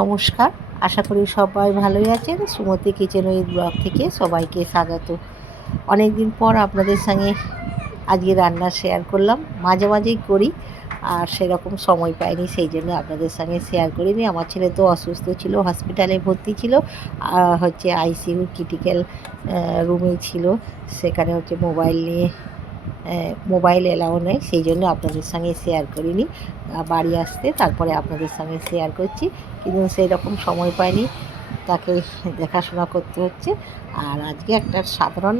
নমস্কার, আশা করি সবাই ভালোই আছেন। সুমতি কিচেন উইথ ব্লগ থেকে সবাইকে স্বাগত। অনেক দিন পর আপনাদের সঙ্গে আজকে রান্না শেয়ার করলাম। মাঝে মাঝেই করি, আর সেরকম সময় পাইনি, সেই জন্য আপনাদের সঙ্গে শেয়ার করিনি। আমার ছেলে তো অসুস্থ ছিল, হসপিটালে ভর্তি ছিল, আইসিইউ ক্রিটিক্যাল রুমেই ছিল। সেখানে মোবাইল এলাও নেই, সেই জন্য আপনাদের সঙ্গে শেয়ার করিনি। বাড়ি আসতে তারপরে আপনাদের সঙ্গে শেয়ার করছি, কিন্তু সেই রকম সময় পাইনি, তাকে দেখাশোনা করতে হচ্ছে। আর আজকে একটা সাধারণ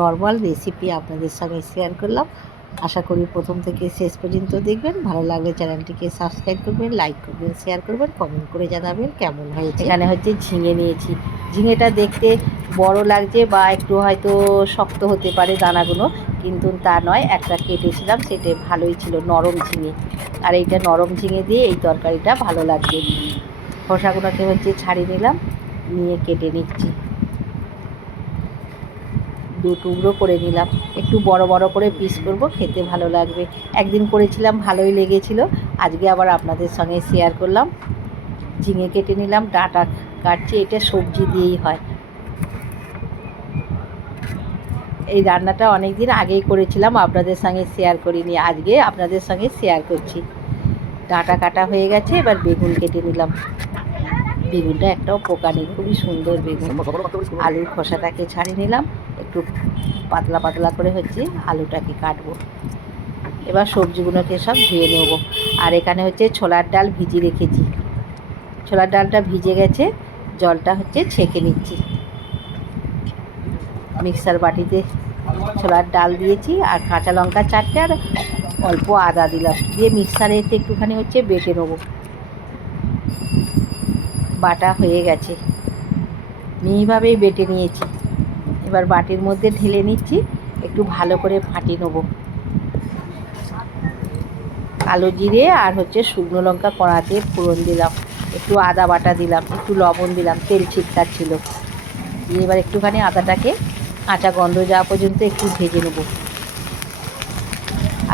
নর্মাল রেসিপি আপনাদের সঙ্গে শেয়ার করলাম। আশা করি প্রথম থেকে শেষ পর্যন্ত দেখবেন। ভালো লাগলে চ্যানেলটিকে সাবস্ক্রাইব করবেন, লাইক করবেন, শেয়ার করবেন, কমেন্ট করে জানাবেন কেমন হয়েছে। এখানে হচ্ছে ঝিঙে নিয়েছি। ঝিঙেটা দেখতে বড় লাগছে বা একটু হয়তো শক্ত হতে পারে দানাগুলো, কিন্তু তা নয়। একটা কেটেছিলাম, সেটা ভালোই ছিল, নরম ঝিঙে। আর এইটা নরম ঝিঙে দিয়ে এই তরকারিটা ভালো লাগবে। খোসাগুলোকে ছাড়িয়ে নিলাম, নিয়ে কেটে নিচ্ছি। দু টুকরো করে নিলাম, একটু বড় বড় করে পিস করব, খেতে ভালো লাগবে। একদিন করেছিলাম, ভালোই লেগেছিল। আজকে আবার আপনাদের সঙ্গে শেয়ার করলাম। ঝিঙে কেটে নিলাম, ডাঁটা কাটছি। এটা সবজি দিয়েই হয়। এই রান্নাটা অনেক দিন আগেই করেছিলাম, আপনাদের সঙ্গে শেয়ার করিনি, আজকে আপনাদের সঙ্গে শেয়ার করছি। ডাঁটা কাটা হয়ে গেছে, এবার বেগুন কেটে নিলাম। বেগুনটা একটাও পোকা নেই, খুবই সুন্দর বেগুন। আলুর খোসাটাকে ছাড়িয়ে নিলাম, একটু পাতলা পাতলা করে আলুটাকে কাটবো। এবার সবজিগুলোকে সব ধুয়ে নেব। আর এখানে ছোলার ডাল ভিজিয়ে রেখেছি। ছোলার ডালটা ভিজে গেছে, জলটা ছেঁকে নিচ্ছি। মিক্সার বাটিতে ছোলার ডাল দিয়েছি, আর কাঁচা লঙ্কা 4টে আর অল্প আদা দিলাম, দিয়ে মিক্সারে একটুখানি বেটে নেব। বাটা হয়ে গেছে, মিহিভাবেই বেটে নিয়েছি। এবার বাটির মধ্যে ঢেলে নিচ্ছি, একটু ভালো করে ফাটিয়ে নেব। কালো জিরে আর শুকনো লঙ্কা কড়াতে ফোড়ন দিলাম, একটু আদা বাটা দিলাম, একটু লবণ দিলাম, তেল ছিটকাচ্ছিল। দিয়ে এবার একটুখানি আদাটাকে কাঁচা গন্ধ যাওয়া পর্যন্ত একটু ভেজে নেব।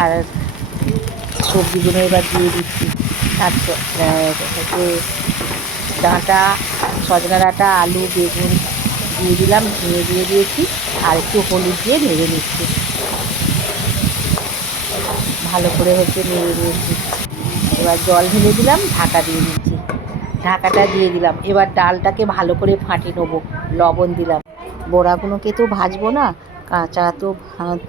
আর সবজিগুলো এবার দিয়ে দিচ্ছি। ডাঁটা, সজনা ডাঁটা, আলু, বেগুন দিয়ে দিলাম, ঝিঙে দিয়ে দিয়েছি, আর একটু হলুদ দিয়ে নেড়ে নিচ্ছি। ভালো করে নেড়ে নিয়েছি। এবার জল ঢেলে দিলাম, ঢাকা দিয়ে দিচ্ছি। ঢাকাটা দিয়ে দিলাম। এবার ডালটাকে ভালো করে ফাটিয়ে নেবো, লবণ দিলাম। বড়াগুলোকে তো ভাজবো না, কাঁচা তো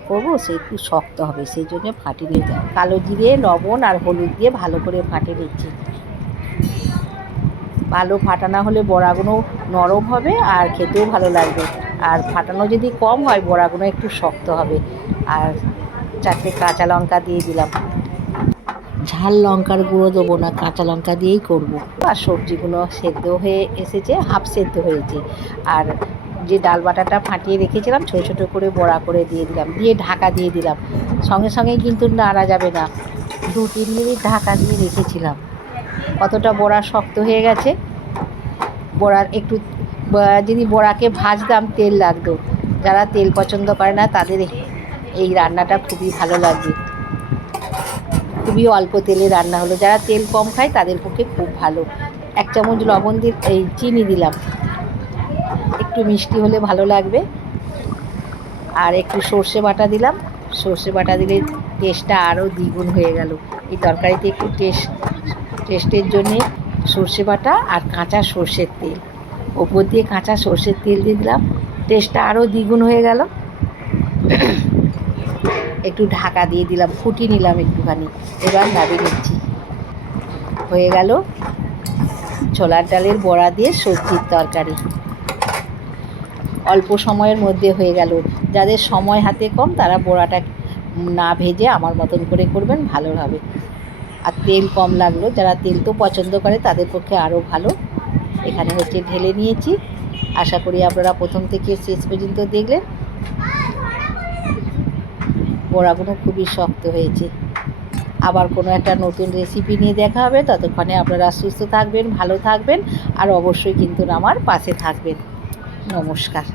করবো, সে একটু শক্ত হবে, সেই জন্য ফাটিয়ে নিতে হবে। কালো জিরে, লবণ আর হলুদ দিয়ে ভালো করে ফাটিয়ে নিচ্ছি। ভালো ফাটানো হলে বড়াগুলো নরম হবে আর খেতেও ভালো লাগবে। আর ফাটানো যদি কম হয়, বড়াগুলো একটু শক্ত হবে। আর 4টে কাঁচা লঙ্কা দিয়ে দিলাম। ঝাল লঙ্কার গুঁড়ো দেবো না, কাঁচা লঙ্কা দিয়েই করবো। আর সবজিগুলো সেদ্ধ হয়ে এসেছে, হাফ সেদ্ধ হয়েছে। আর যে ডাল বাটাটা ফাটিয়ে রেখেছিলাম, ছোটো ছোটো করে বড়া করে দিয়ে দিলাম, দিয়ে ঢাকা দিয়ে দিলাম। সঙ্গে সঙ্গেই কিন্তু নাড়া যাবে না, 2-3 মিনিট ঢাকা দিয়ে রেখেছিলাম। কতটা বড়া শক্ত হয়ে গেছে। বড়ার একটু যদি বড়াকে ভাজতাম, তেল লাগতো। যারা তেল পছন্দ করে না, তাদের এই রান্নাটা খুবই ভালো লাগবে। খুবই অল্প তেলে রান্না হলো। যারা তেল কম খায় তাদের পক্ষে খুব ভালো। 1 চামচ লবণ চিনি দিলাম, একটু মিষ্টি হলে ভালো লাগবে। আর একটু সর্ষে বাটা দিলাম। সর্ষে বাটা দিলে টেস্টটা আরও দ্বিগুণ হয়ে গেল। এই তরকারিতে একটু টেস্টের জন্যে সর্ষে বাটা আর কাঁচা সর্ষের তেল, ওপর দিয়ে কাঁচা সর্ষের তেল দিয়ে দিলাম, টেস্টটা আরও দ্বিগুণ হয়ে গেল। একটু ঢাকা দিয়ে দিলাম, ফুটিয়ে নিলাম একটুখানি। এবার নামিয়ে নিচ্ছি। হয়ে গেল ছোলার ডালের বড়া দিয়ে সবজির তরকারি। অল্প সময়ের মধ্যে হয়ে গেল। যাদের সময় হাতে কম, তারা বড়াটা না ভেজে আমার মতন করে করবেন, ভালো হবে। আর তেল কম লাগলো, যারা তেল তো পছন্দ করে তাদের পক্ষে আরও ভালো। এখানে ঢেলে নিয়েছি। আশা করি আপনারা প্রথম থেকে শেষ পর্যন্ত দেখলেন। বড়াগুলো খুবই শক্ত হয়েছে। আবার কোনো একটা নতুন রেসিপি নিয়ে দেখা হবে। ততক্ষণে আপনারা সুস্থ থাকবেন, ভালো থাকবেন, আর অবশ্যই কিন্তু আমার পাশে থাকবেন। নমস্কার।